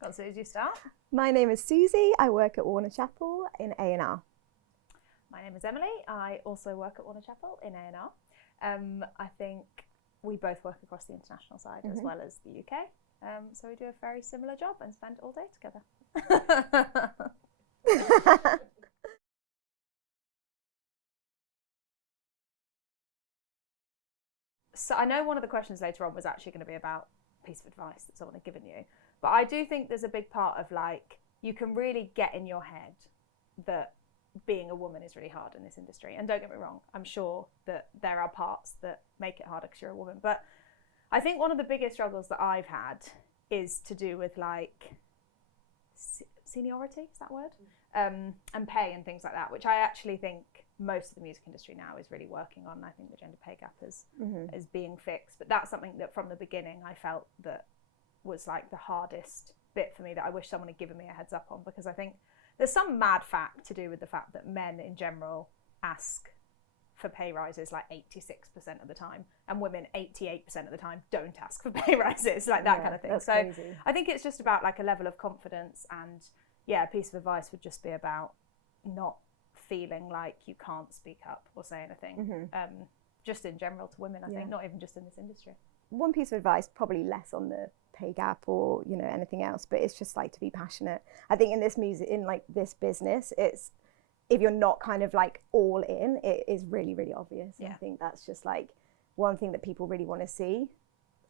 Got Susie, start. My name is Susie. I work at Warner Chappell in A&R. My name is Emily. I also work at Warner Chappell in A&R. I think we both work across the international side as well as the UK. So we do a very similar job and spend all day together. So I know one of the questions later on was actually going to be about a piece of advice that someone had given you. But I do think there's a big part of like, you can really get in your head that being a woman is really hard in this industry. And don't get me wrong, I'm sure that there are parts that make it harder because you're a woman. But I think one of the biggest struggles that I've had is to do with like seniority, is that a word? And pay and things like that, which I actually think most of the music industry now is really working on. I think the gender pay gap is being fixed. But that's something that from the beginning I felt that was like the hardest bit for me, that I wish someone had given me a heads up on, because I think there's some mad fact to do with the fact that men in general ask for pay rises like 86% of the time, and women 88% of the time don't ask for pay rises, like that kind of thing. So crazy. I think it's just about like a level of confidence, and a piece of advice would just be about not feeling like you can't speak up or say anything, just in general to women, I think, not even just in this industry. One piece of advice, probably less on the pay gap or anything else, but it's just like to be passionate. I think in this music, in like this business, it's, if you're not kind of like all in, it is really, really obvious. I think that's just like one thing that people really want to see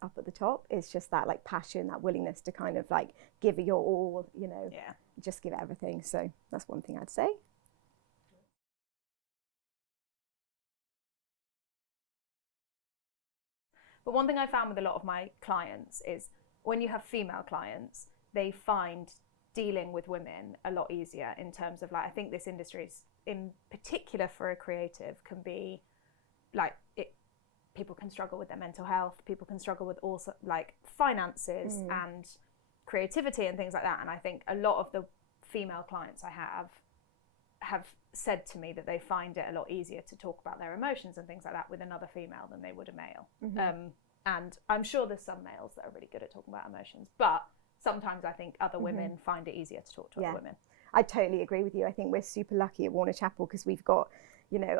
up at the top, is just that like passion, that willingness to kind of like give it your all, just give it everything. So that's one thing I'd say. But one thing I found with a lot of my clients is when you have female clients, they find dealing with women a lot easier in terms of like, I think this industry is, in particular for a creative, can be like, people can struggle with their mental health, people can struggle with also like finances and creativity and things like that. And I think a lot of the female clients I have said to me that they find it a lot easier to talk about their emotions and things like that with another female than they would a male. And I'm sure there's some males that are really good at talking about emotions, but sometimes I think other women find it easier to talk to other women. I totally agree with you. I think we're super lucky at Warner Chappell because we've got,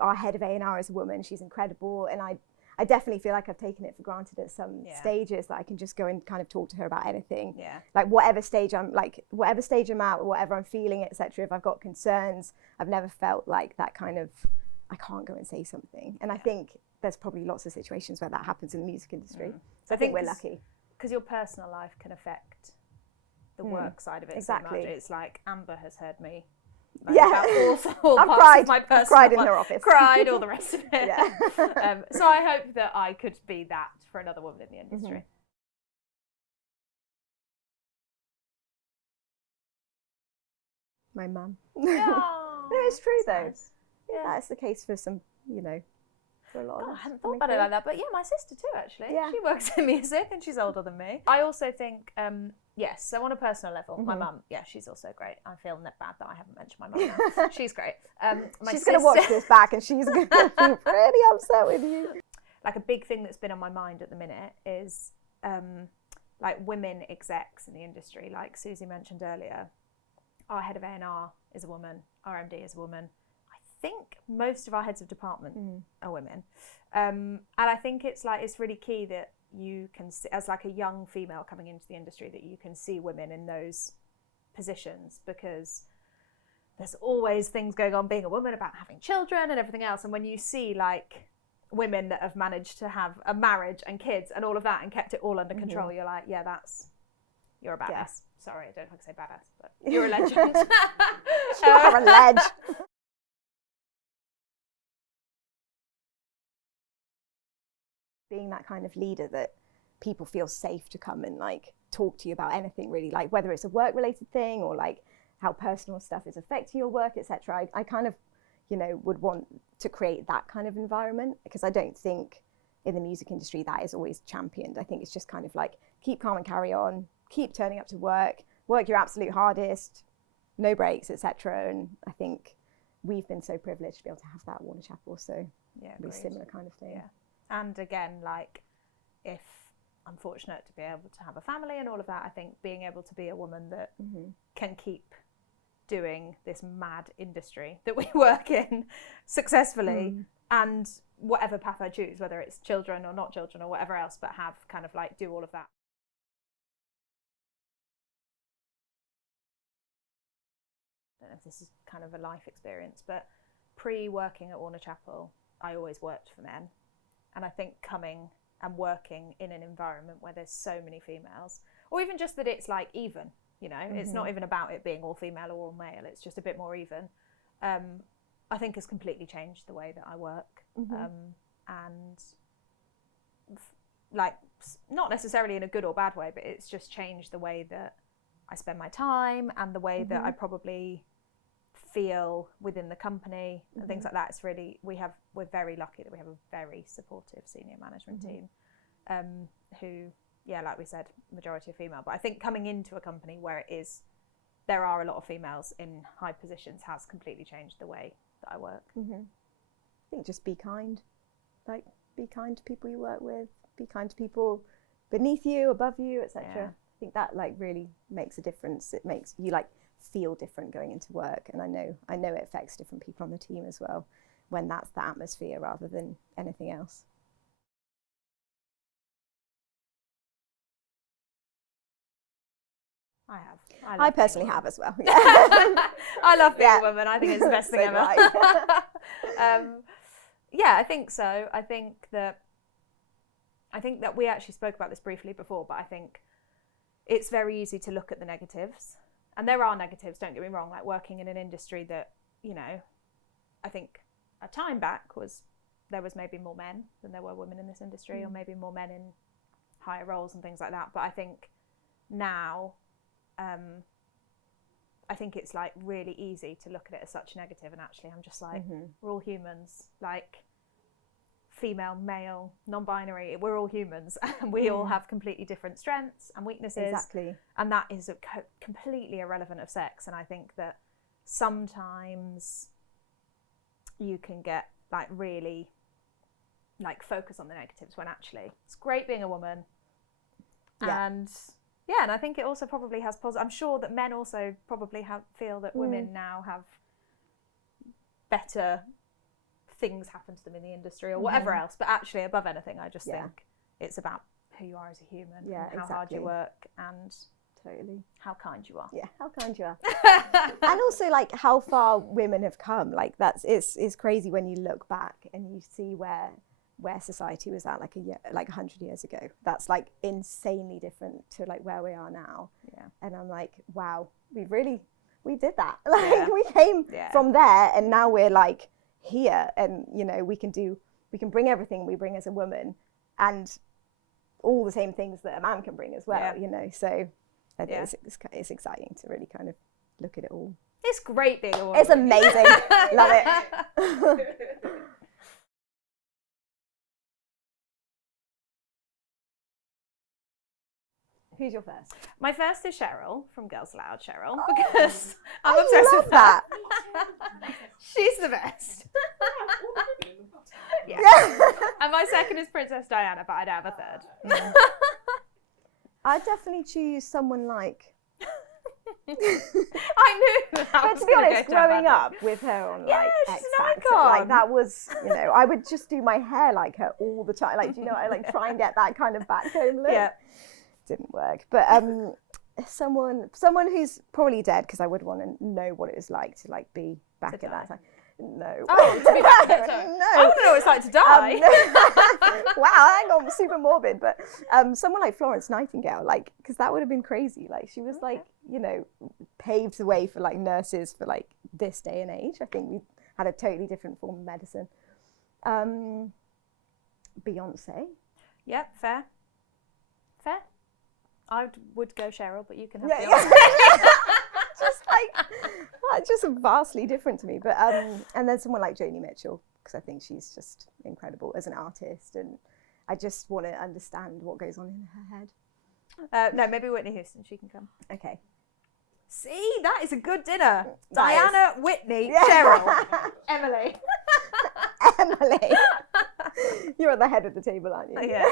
our head of A&R is a woman. She's incredible, and I definitely feel like I've taken it for granted at some stages that I can just go and kind of talk to her about anything. Like whatever stage I'm at, whatever I'm feeling, etc. If I've got concerns, I've never felt like that kind of, I can't go and say something. And I think there's probably lots of situations where that happens in the music industry. So I think we're lucky. Because your personal life can affect the work side of it so much. It's like Amber has heard me. Like, I've cried. I've cried in her office. Cried, all the rest of it. So I hope that I could be that for another woman in the industry. My mum. Oh, no, it's true though. Nice. Yeah, that's the case for some, for a lot of us. I hadn't thought about it like that, but my sister too, actually. Yeah. She works in music and she's older than me. I also think, yes, so on a personal level, my mum, she's also great. I feel bad that I haven't mentioned my mum now. She's great. She's going to watch this back and she's going to be pretty upset with you. Like a big thing that's been on my mind at the minute is like women execs in the industry. Like Susie mentioned earlier, our head of A&R is a woman, our MD is a woman. I think most of our heads of department are women. And I think it's really key that you can see, as like a young female coming into the industry, that you can see women in those positions, because there's always things going on being a woman about having children and everything else. And when you see like women that have managed to have a marriage and kids and all of that and kept it all under control, you're like, you're a badass. Yeah. Sorry, I don't know if I can say badass, but you're a legend. You're a ledge. Being that kind of leader that people feel safe to come and like talk to you about anything, really, like whether it's a work related thing or like how personal stuff is affecting your work, etc. I kind of, would want to create that kind of environment, because I don't think in the music industry that is always championed. I think it's just kind of like keep calm and carry on, keep turning up to work your absolute hardest, no breaks, etc. And I think we've been so privileged to be able to have that at Warner Chappell. So a similar kind of thing. Yeah. And again, like if I'm fortunate to be able to have a family and all of that. I think being able to be a woman that can keep doing this mad industry that we work in successfully, and whatever path I choose, whether it's children or not children or whatever else, but have kind of like do all of that. I don't know if this is kind of a life experience, but pre-working at Warner Chappell, I always worked for men. And I think coming and working in an environment where there's so many females, or even just that it's like even, you know, it's not even about it being all female or all male, it's just a bit more even, I think has completely changed the way that I work. And like, not necessarily in a good or bad way, but it's just changed the way that I spend my time and the way that I probably feel within the company and things like that. It's really, we're very lucky that we have a very supportive senior management team who, yeah, like we said, majority are female. But I think coming into a company where there are a lot of females in high positions has completely changed the way that I work. I think just be kind. Like, be kind to people you work with, be kind to people beneath you, above you, etc. Yeah. I think that like really makes a difference. It makes you like feel different going into work, and I know it affects different people on the team as well when that's the atmosphere rather than anything else. I personally have as well. Yeah. I love being a woman. I think it's the best thing ever. Yeah, I think so. I think that we actually spoke about this briefly before, but I think it's very easy to look at the negatives. And there are negatives, don't get me wrong, like working in an industry that, you know, I think a time back there was maybe more men than there were women in this industry, or maybe more men in higher roles and things like that. But I think now, I think it's like really easy to look at it as such negative, and actually I'm just like, we're all humans, like female, male, non-binary, we're all humans, and we all have completely different strengths and weaknesses. Exactly. And that is completely irrelevant of sex. And I think that sometimes you can get like really like focus on the negatives when actually it's great being a woman. And I think it also probably has positive. I'm sure that men also probably feel that women now have better things happen to them in the industry or whatever else. But actually, above anything, I just think it's about who you are as a human, and how hard you work, and how kind you are. Yeah, how kind you are. And also like how far women have come. Like it's crazy when you look back and you see where society was at like 100 years ago. That's like insanely different to like where we are now. Yeah. And I'm like, wow, we did that. Like we came from there, and now we're like here, and you know, we can bring everything we bring as a woman and all the same things that a man can bring as well, you know. So I think it's exciting to really kind of look at it all. It's great being a woman. It's amazing. Love it. Who's your first? My first is Cheryl from Girls Aloud, Cheryl, because I'm obsessed with that. She's the best. And my second is Princess Diana, but I'd have a third. I'd definitely choose someone like... I knew that. But to be honest, growing up with her on like X Factor, like that was, you know, I would just do my hair like her all the time. Like, you know, I like try and get that kind of back home look. Yeah. Didn't work, but someone who's probably dead, because I would want to know what it was like to like be back at that time. No. Oh, to be back at that time. No. I want to know what it's like to die. Wow, I got super morbid, but someone like Florence Nightingale, like, because that would have been crazy. Like, she was like, you know, paved the way for like nurses for like this day and age. I think we had a totally different form of medicine. Beyonce. Yep, fair. I would go Cheryl, but you can have Beyonce. Just like, just vastly different to me. But and then someone like Joni Mitchell, because I think she's just incredible as an artist, and I just want to understand what goes on in her head. No, maybe Whitney Houston. She can come. Okay. See, that is a good dinner. Diana, Whitney, Cheryl, Emily. Emily. You're at the head of the table, aren't you? Yeah.